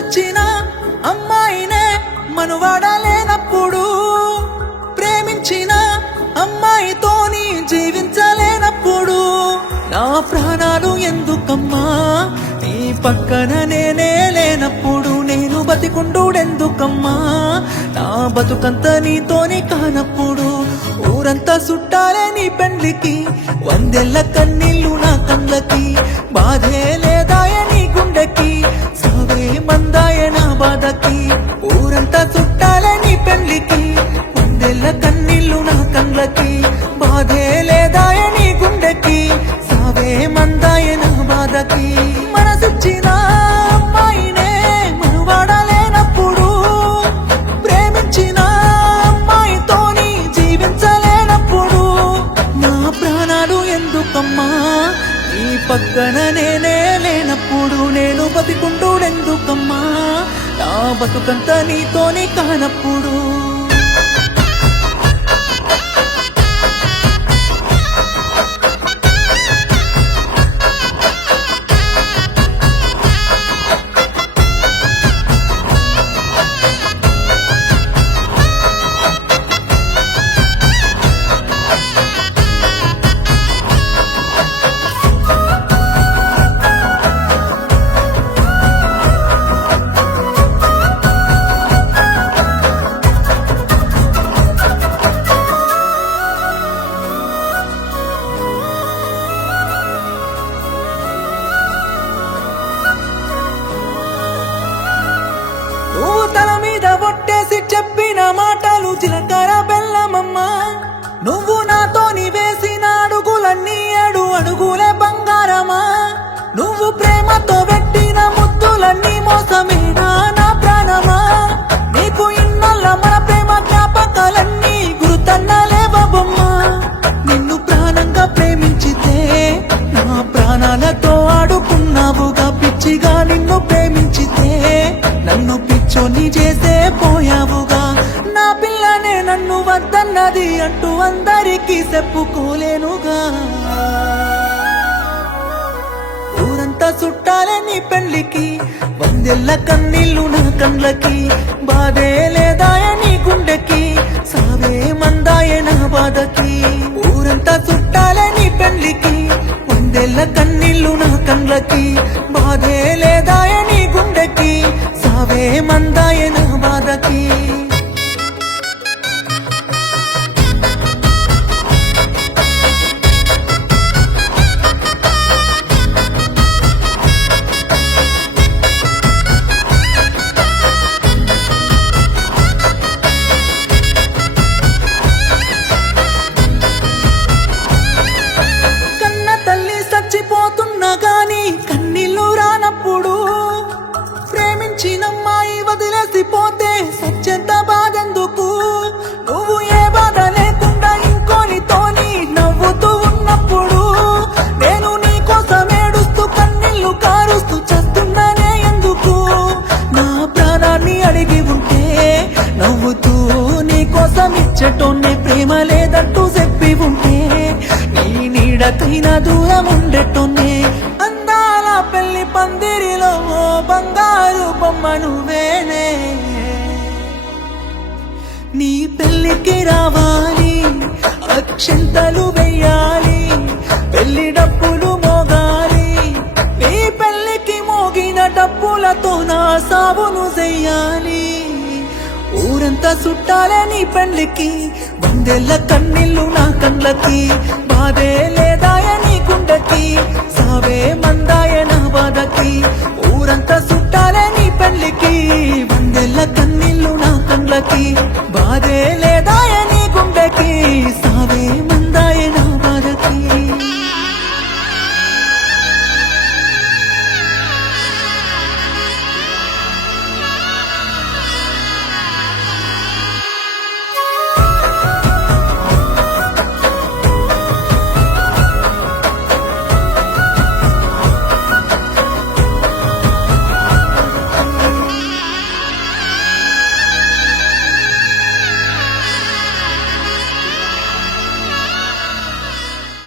మనసిచ్చిన అమ్మాయినే మనువాడలేనప్పుడు, ప్రేమించిన అమ్మాయితోని జీవించలేనప్పుడు, నా ప్రాణాలు ఎందుకమ్మా నీ పక్కన నేనే లేనప్పుడు, నేను బతికుండుడెందుకమ్మా నా బతుకంత నీతోని కానప్పుడు, ఊరంతా చుట్టాలే నీ పెండ్లికి, వందెల్ల కన్నీళ్ళు నా కళ్ళకి, బాధే లేదాయ నీ గుండెకి, సావే మందాయ నా బాధకి, ఊరంతా చుట్టాలే నీ పెండ్లికి, వందెల్ల కన్నీళ్ళు నా కళ్ళకి, బాధే లేదాయ నీ గుండెకి, సావే మందాయ నా బాధకి. మనసిచ్చిన అమ్మాయినే మనువాడలేనప్పుడు, ప్రేమించిన అమ్మాయితోని జీవించలేనప్పుడు, నా ప్రాణాలు ఎందుకమ్మా ఈ పక్కన నేనే లేనప్పుడు, నేను బతికుండుడెందుకమ్మా నా బతుకంత నీతోని కానప్పుడు. నువ్వు తల మీద ఒట్టేసి చెప్పిన మాటలు జీలకర్ర బెల్లమమ్మా, నువ్వు నాతోని వేసిన అడుగులన్నీ 7 అడుగులే బంగారమా, నువ్వు ప్రేమతో పెట్టిన ముద్దులన్నీ మోసమేనా నా ప్రాణమా, నీకు ఇన్నల్ల మన ప్రేమ జ్ఞాపకాలన్నీ గుర్తన్నలేవా బొమ్మా, నిన్ను ప్రాణంగా ప్రేమించితే నా ప్రాణాలతో ఆడుకున్నావుగా, పిచ్చిగా నిన్ను ప్రేమించితే నన్ను పిచ్చోని చేసే పోయావుగా, నా పిల్లనే నన్ను వద్దన్నది అంటూ అందరికీ చెప్పుకోలేనుగా, ఊరంతా చుట్టాలే నీ పెళ్లికి, వందెల్ల కన్నీళ్ళు నా కళ్ళకి, బాధే లేదాయ నీ గుండెకి, సావే మందాయ నా బాధకి, ఊరంతా చుట్టాలే నీ పెళ్లికి, వందెల్ల కన్నీళ్ళు నా కళ్ళకి, బాధే లేదాయ నీ గుండెకి, సావే మందాయ నా బాధకి. కన్న తల్లి చచ్చిపోతున్నా గాని కన్నీళ్ళు రానప్పుడు, ప్రేమించినమ్మాయి వదిలేసిపోతే సత్యంత బాధెందుకు, నువ్వు ఏ బాధ లేకుండా ఇంకోనితోని నవ్వుతూ ఉన్నప్పుడు, నేను నీ కోసం ఏడుస్తూ కన్నీళ్ళు కారుస్తూ చస్తున్నానే ఎందుకు, నా ప్రాణాన్ని అడిగి ఉంటే నవ్వుతూ నీ కోసం ఇచ్చటోనే, ప్రేమ లేదంటూ చెప్పి ఉంటే నీ నీడకైనా దూరం ఉండటోనే, అందాల పెళ్లి పందిరిలో బంగారు బొమ్మ నువ్వేనే, నీ పెళ్లికి రావాలి అక్షంతలు వెయ్యాలి, పెళ్లి డప్పులు మోగాలి, నీ పెళ్లికి మోగిన డప్పులతో నా సావును చెయ్యాలి, ఊరంతా చుట్టాలే నీ పెళ్లికి, వందెల్ల కన్నీళ్ళు నా కళ్ళకి, బాధే లేదాయ నీ గుండెకి, సావే మందాయ నా బాధకి, ఊరంతా చుట్టాలే నీ పెళ్లికి, వందెల్ల కన్నీళ్ళు నా కళ్ళకి,